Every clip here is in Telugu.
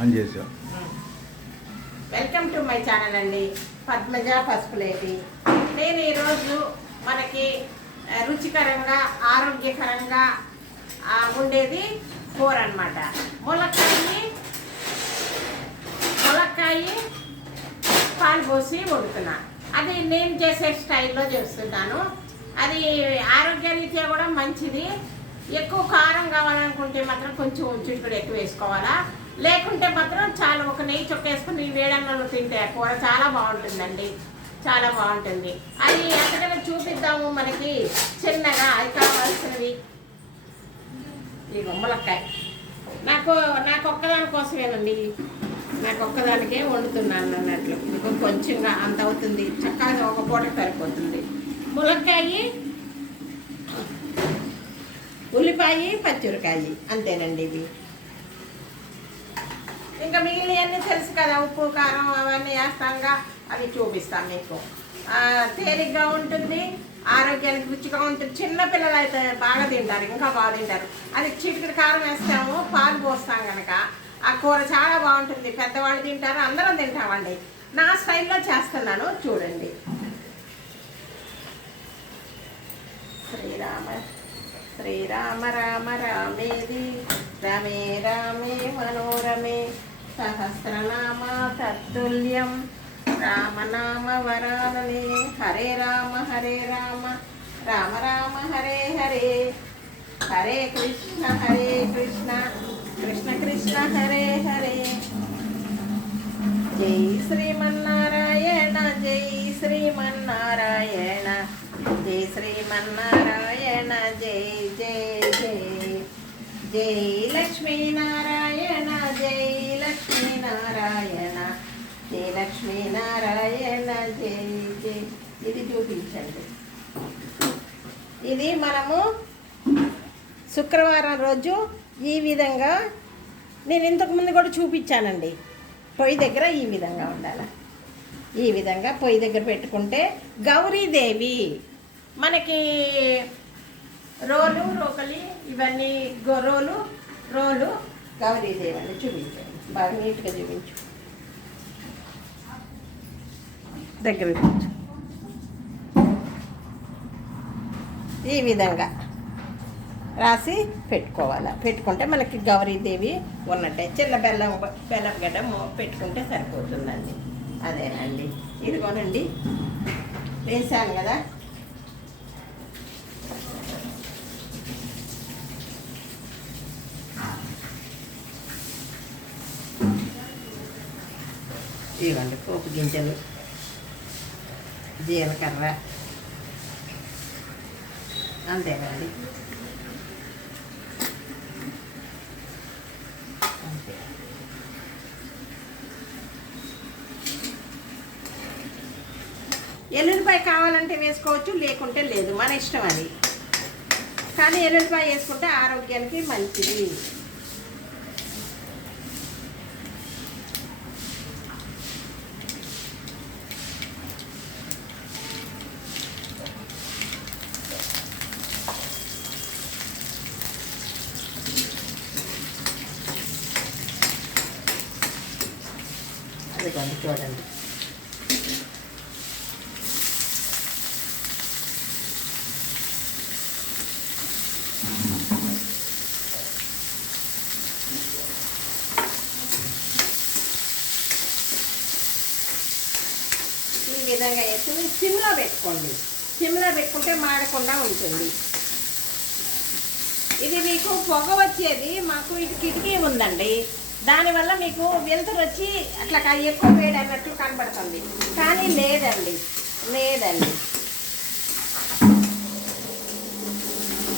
ఆన్ చేసా. వెల్కమ్ టు మై ఛానల్ అండి, పద్మజ పసుపులేటి. నేను ఈరోజు మనకి రుచికరంగా ఆరోగ్యకరంగా ఉండేది కూర అన్నమాట. ములక్కాయ పాలు పోసి వండుతున్నా. అది నేను చేసే స్టైల్లో చేస్తున్నాను. అది ఆరోగ్యరీత్యా కూడా మంచిది. ఎక్కువ కారం కావాలనుకుంటే మాత్రం కొంచెం చిటికెడు ఎక్కువ వేసుకోవాలా, లేకుంటే మాత్రం చాలా ఒక నెయ్యి చొక్క వేసుకుని వేడన్నంలో తింటే కూర చాలా బాగుంటుందండి, చాలా బాగుంటుంది. అది ఎంతకైనా చూపిద్దాము మనకి చిన్నగా. అది కావాల్సినవి ఈ ములక్కాయ నాకు ఒక్కదాని కోసమేనండి, నాకు ఒక్కదానికే వండుతున్నాను అన్నట్లు. ఇంకో కొంచెంగా అంత అవుతుంది, చక్కగా ఒక పూట సరిపోతుంది. ములక్కాయ, ఉల్లిపాయ, పచ్చిమిరకాయ, అంతేనండి ఇవి. ఇంకా మిగిలినవన్నీ తెలుసు కదా, ఉప్పు కారం అవన్నీ వేస్తాంగా, అవి చూపిస్తాం మీకు. తేలిగ్గా ఉంటుంది, ఆరోగ్యానికి రుచిగా ఉంటుంది. చిన్నపిల్లలు అయితే బాగా తింటారు, ఇంకా బాగా తింటారు. అది చిటికెడు కారం వేస్తాము, పాలు పోస్తాం కనుక ఆ కూర చాలా బాగుంటుంది. పెద్దవాళ్ళు తింటారు, అందరం తింటామండి. నా స్టైల్లో చేస్తున్నాను, చూడండి. శ్రీరామ రామ రామేది రమే రామే మనోరమే సహస్రనామ తత్తుల్యం రామనామ వరాననే. హరే రామ రామ రామ హరే హరే, హరే కృష్ణ కృష్ణ కృష్ణ హరే హరే. జై శ్రీమన్నారాయణ, జై శ్రీమన్నారాయణ, జై శ్రీమన్నారాయణ, జై జై జై. జై లక్ష్మీనారాయణ, జై లక్ష్మీనారాయణ, జై లక్ష్మీనారాయణ, జై జై. ఇది చూపించండి. ఇది మనము శుక్రవారం రోజు ఈ విధంగా నేను ఇంతకుముందు కూడా చూపించానండి. పొయ్యి దగ్గర ఈ విధంగా ఉండాలి. ఈ విధంగా పొయ్యి దగ్గర పెట్టుకుంటే గౌరీదేవి మనకి రోకలి ఇవన్నీ రోలు గౌరీదేవి అని చూపించండి. బాగా నీట్గా చూపించు, దగ్గర చూపించు. ఈ విధంగా రాసి పెట్టుకోవాలి. పెట్టుకుంటే మనకి గౌరీదేవి ఉన్నట్టే. చిన్న బెల్లం గడ్డ పెట్టుకుంటే సరిపోతుందండి. అదేనండి, ఇదిగోనండి వేసాను కదా. ఇవ్వండి పోపు గింజలు, జీలకర్ర, అంతేనండి. అంతే. ఎల్లుల్లిపాయ కావాలంటే వేసుకోవచ్చు, లేకుంటే లేదు, మన ఇష్టం అది. కానీ ఎల్లుల్లిపాయ వేసుకుంటే ఆరోగ్యానికి మంచిది. అది కొంచెం చూడండి. ఈ విధంగా వేసి సిమ్లో పెట్టుకోండి. సిమ్లో పెట్టుకుంటే మాడకుండా ఉంటుంది. ఇది మీకు పొగ వచ్చేది, మాకు ఇటు కిటికీ ఉందండి, దానివల్ల మీకు వెలుతురు వచ్చి అట్లా ఎక్కువ వేడి అన్నట్లు కనబడుతుంది. కానీ లేదండి,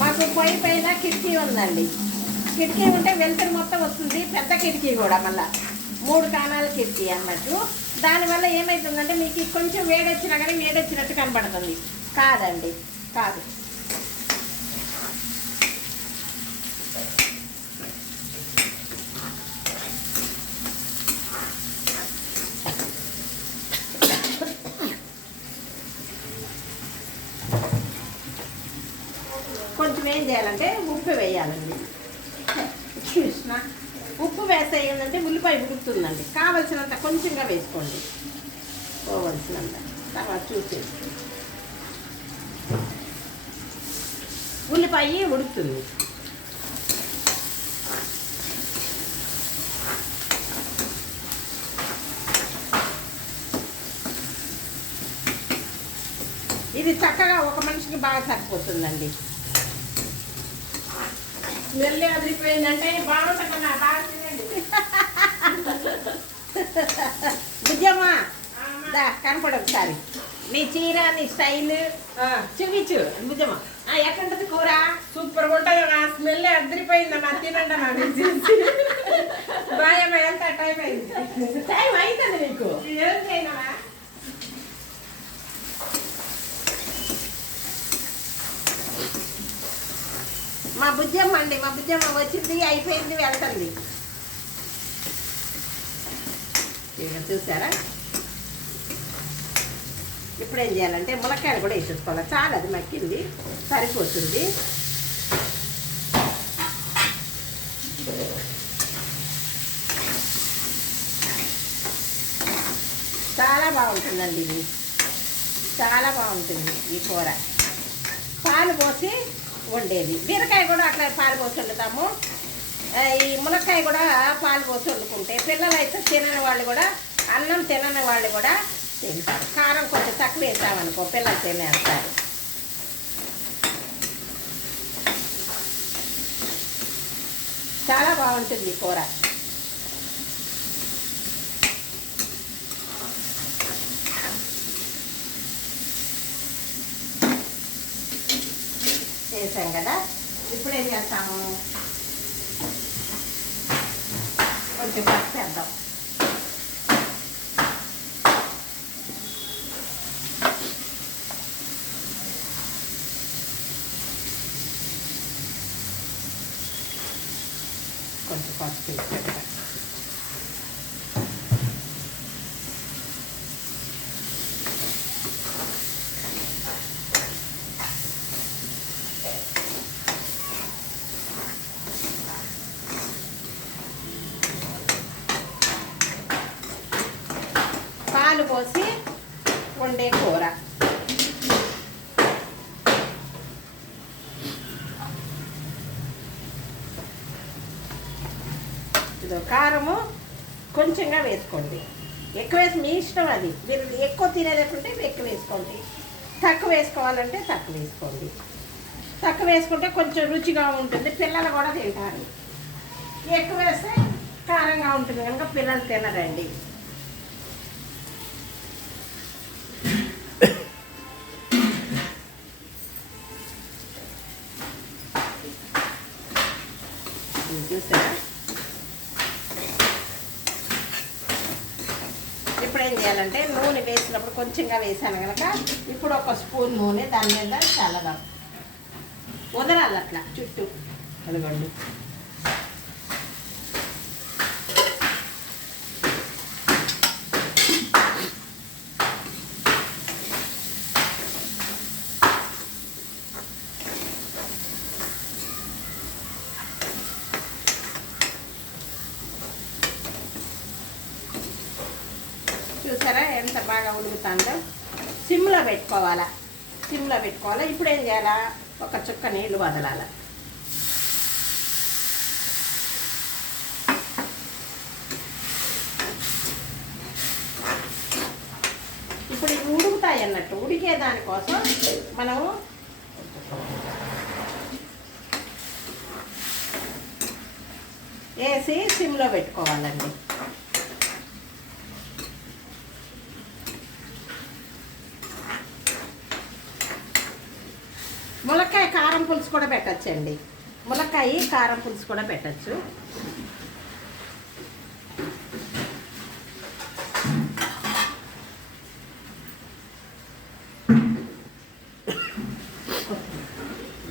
మాకు పొయ్యి పైన కిటికీ ఉందండి. కిటికీ ఉంటే వెలుతురు మొత్తం వస్తుంది. పెద్ద కిటికీ కూడా, మళ్ళీ 3 కాణాల కిటికీ అన్నట్టు. దానివల్ల ఏమవుతుందంటే మీకు కొంచెం వేడి వచ్చినా కానీ వేడి వచ్చినట్టు కనబడుతుంది. కాదండి, కాదు. కొంచెం ఏం చేయాలంటే ఉప్పు వేయాలండి. కృష్ణ ఉప్పు వేస్తే ఏంటంటే ఉల్లిపాయ ఉడుకుతుందండి. కావలసినంత కొంచెంగా వేసుకోండి, పోవలసినంత. తర్వాత చూసేసి ఉల్లిపాయ ఉడుకుతుంది. ఇది చక్కగా ఒక మనిషికి బాగా సరిపోతుందండి. స్మెల్ అదిరిపోయిందంటే బాగుంటుంది కదా, బాగా తినండి. బుజ్జమ్మా దా కనపడు ఒకసారి, నీ చీర నీ స్టైల్ చూపించు బుజ్జమ్మ. ఎట్లుంటది కూర? సూపర్గా ఉంటుంది. ఆ స్మెల్ అదిరిపోయిందమ్మా, తినండి అమ్మా. బాయ్ అమ్మా, ఎంత టైం అయింది? టైం అవుతుంది నీకు. ఏం చేయనమ్మా? మా బుజ్జమ్మ అండి, మా బుజ్జమ్మ వచ్చింది, అయిపోయింది, వెళ్తుంది. ఇక చూసారా? ఇప్పుడు ఏం చేయాలంటే ములక్కాయలు కూడా వేసేసుకోవాలి. చాలా అది మక్కింది, సరిపోతుంది. చాలా బాగుంటుందండి ఇది, చాలా బాగుంటుంది ఈ కూర. పాలు పోసి వండేది. బీరకాయ కూడా అట్లా పాలు పోసి వండుతాము. ఈ మునక్కాయ కూడా పాలు పోసి వండుకుంటే పిల్లలు అయితే తినని వాళ్ళు కూడా, అన్నం తినని వాళ్ళు కూడా తింటారు. కారం కొంచెం తక్కువ వేసామనుకో పిల్లలు తినేస్తారు. చాలా బాగుంటుంది ఈ కూర. చేసాం కదా, ఇప్పుడు ఏం చేస్తాము, కొంచెం పసుపు వేద్దాం. కొంచెం పసుపు వేసేద్దాం. పాలు పోసి వండే కూర. ఇదో కారము కొంచెంగా వేసుకోండి, ఎక్కువ వేసి మీ ఇష్టం. అది మీరు ఎక్కువ తినేదకుంటే ఎక్కువ వేసుకోండి, తక్కువ వేసుకోవాలంటే తక్కువ వేసుకోండి. తక్కువ వేసుకుంటే కొంచెం రుచిగా ఉంటుంది, పిల్లలు కూడా తింటారు. ఎక్కువ వేస్తే కారంగా ఉంటుంది కనుక పిల్లలు తినరండి. చూసారా? ఇప్పుడు ఏం చేయాలంటే నూనె వేసినప్పుడు కొంచెంగా వేసాను కనుక ఇప్పుడు ఒక స్పూన్ నూనె దాని మీద చల్లదాం. వదలాలి అట్లా చుట్టూ. అదిగోండి, చూసారా ఎంత బాగా ఉడుకుతుందో? సిమ్లో పెట్టుకోవాలా, సిమ్లో పెట్టుకోవాలా. ఇప్పుడు ఏం చేయాలా, ఒక చుక్క నీళ్లు వదలాల. ఇప్పుడు ఇవి ఉడుకుతాయి అన్నట్టు. ఉడికే దానికోసం మనము వేసి సిమ్లో పెట్టుకోవాలండి. ములక్కాయ కారం పులుసు కూడా పెట్టచ్చండి, ములక్కాయ కారం పులుసు కూడా పెట్టచ్చు.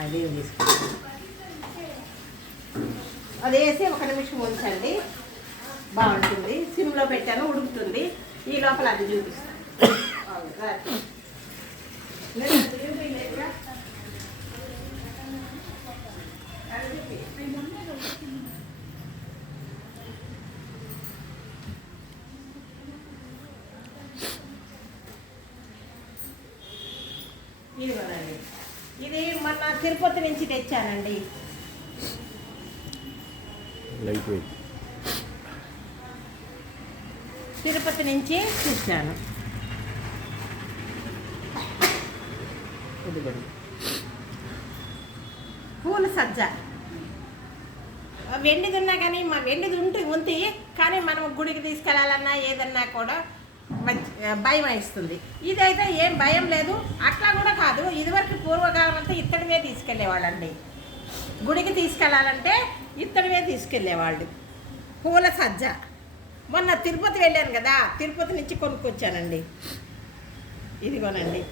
అదేం తీసుకుంటాం, అది వేసి ఒక నిమిషం ఉంచండి, బాగుంటుంది. సిమ్లో పెట్టాను, ఉడుకుతుంది. ఈ లోపల అది చూపిస్తాను. ఇదిగోనండి, ఇది మొన్న తిరుపతి నుంచి తెచ్చానండి. Light weight. తిరుపతి నుంచి తెచ్చాను. పూల సజ్జ వెండిది ఉన్నా కానీ మా వెండిది ఉంది కానీ మనం గుడికి తీసుకెళ్ళాలన్నా ఏదన్నా కూడా భయం వేస్తుంది. ఇదైతే ఏం భయం లేదు. అట్లా కూడా కాదు, ఇదివరకు పూర్వకాలం అంతా ఇత్తడివే తీసుకెళ్ళేవాళ్ళండి. గుడికి తీసుకెళ్ళాలంటే ఇత్తడివే తీసుకెళ్ళేవాళ్ళు. పూల సజ్జ మొన్న తిరుపతి వెళ్ళాను కదా, తిరుపతి నుంచి కొనుక్కొచ్చానండి. ఇదిగోనండి,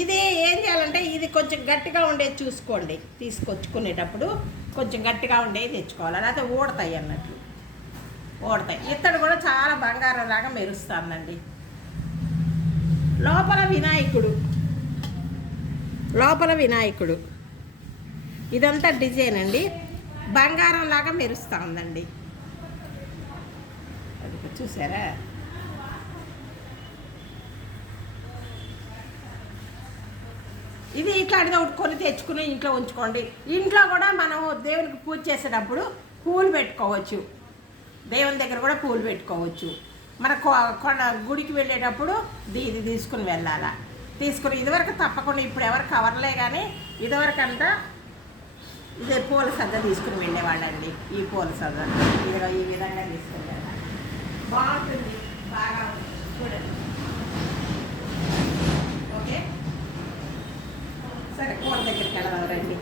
ఇది ఏం చేయాలంటే ఇది కొంచెం గట్టిగా ఉండేది చూసుకోండి. తీసుకొచ్చుకునేటప్పుడు కొంచెం గట్టిగా ఉండేది తెచ్చుకోవాలి, లేకపోతే ఊడతాయి అన్నట్లు. ఊడతాయి. ఇత్తడి కూడా చాలా బంగారం లాగా మెరుస్తుందండి. లోపల వినాయకుడు ఇదంతా డిజైన్ అండి, బంగారం లాగా మెరుస్తూ ఉందండి. అది చూసారా? ఇది ఇట్లాంటిది ఒకటి కొని తెచ్చుకుని ఇంట్లో ఉంచుకోండి. ఇంట్లో కూడా మనం దేవునికి పూజ చేసేటప్పుడు పూలు పెట్టుకోవచ్చు. దేవుని దగ్గర కూడా పూలు పెట్టుకోవచ్చు. మన గుడికి వెళ్ళేటప్పుడు ఇది తీసుకుని వెళ్ళాలా. తీసుకుని ఇదివరకు తప్పకుండా, ఇప్పుడు ఎవరు కవర్లే కానీ ఇదివరకంతా ఇదే పూల సజ్జ తీసుకుని వెళ్ళేవాళ్ళండి. ఈ పూల సజ్జ ఇదిగో ఈ విధంగా తీసుకుని వెళ్ళాలి. బాగుంటుంది, బాగా చూడండి. ఓకే, సరే కూర దగ్గరికి వెళ్దాం రండి.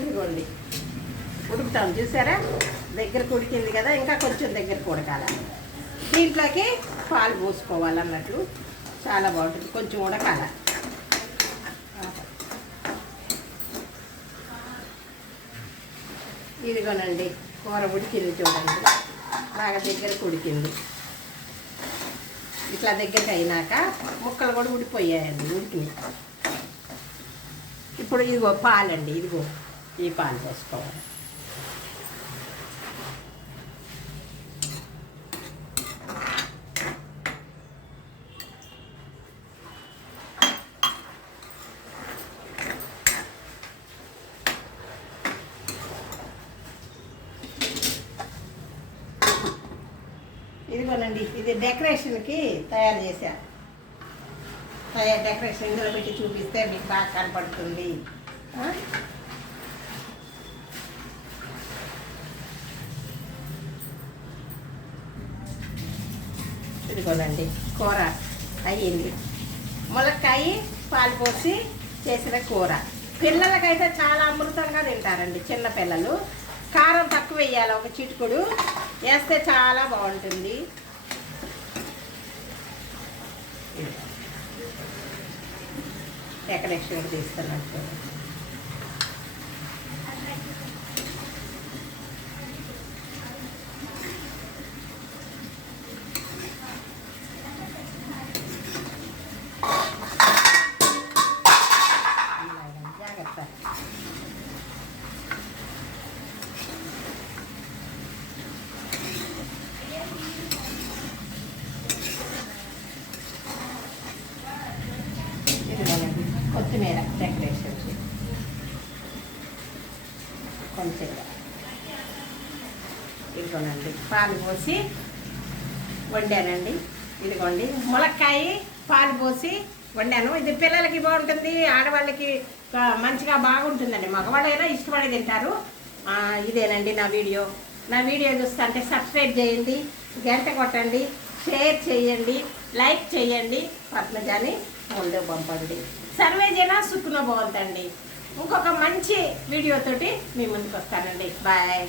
ఇదిగోండి, ఉడుకుతాం చూసారా? దగ్గరకు ఉడికింది కదా, ఇంకా కొంచెం దగ్గరకు ఉడకాల. దీంట్లోకి పాలు పోసుకోవాలన్నట్లు చాలా బాగుంటుంది. కొంచెం ఉడకాల. ఇదిగోనండి, కూర ఉడికింది చూడండి, బాగా దగ్గరకు ఉడికింది. ఇట్లా దగ్గరికి అయినాక ముక్కలు కూడా ఉడిపోయాయండి, ఉడికినాయి. ఇప్పుడు ఇదిగో పాలండి, ఇదిగో ఈ పాలు పోసుకోవాలి. ఇదిగోనండి, ఇది డెకరేషన్కి తయారు చేశా. డెకరేషన్ ఇందులో పెట్టి చూపిస్తే మీకు బాగా కనపడుతుంది. ఇదిగోనండి, కూర అయ్యింది. ములక్కాయ పాలు పోసి చేసిన కూర. పిల్లలకైతే చాలా అమృతంగా తింటారండి చిన్న పిల్లలు. కారం తక్కువ వేయాలి, ఒక చిటుకుడు వేస్తే చాలా బాగుంటుంది. డెకరేషన్ తీస్తున్నట్టు జాగ్రత్త. కొత్తిమీర డెకరేషన్ కొంచెం. ఇదిగోనండి, పాలు పోసి వండానండి. ఇదిగోండి, ములక్కాయ పాలు పోసి వండాను. ఇది పిల్లలకి బాగుంటుంది, ఆడవాళ్ళకి మంచిగా బాగుంటుందండి. మగవాళ్ళైనా ఇష్టపడి తింటారు. ఇదేనండి నా వీడియో. నా వీడియో చూస్తుంటే సబ్స్క్రైబ్ చేయండి, గంట కొట్టండి, షేర్ చేయండి, లైక్ చేయండి, పద్మజాని ముందు పంపండి. సర్వే జన సుఖన బాగుందండి. ఇంకొక మంచి వీడియోతోటి మీ ముందుకు వస్తానండి. బాయ్.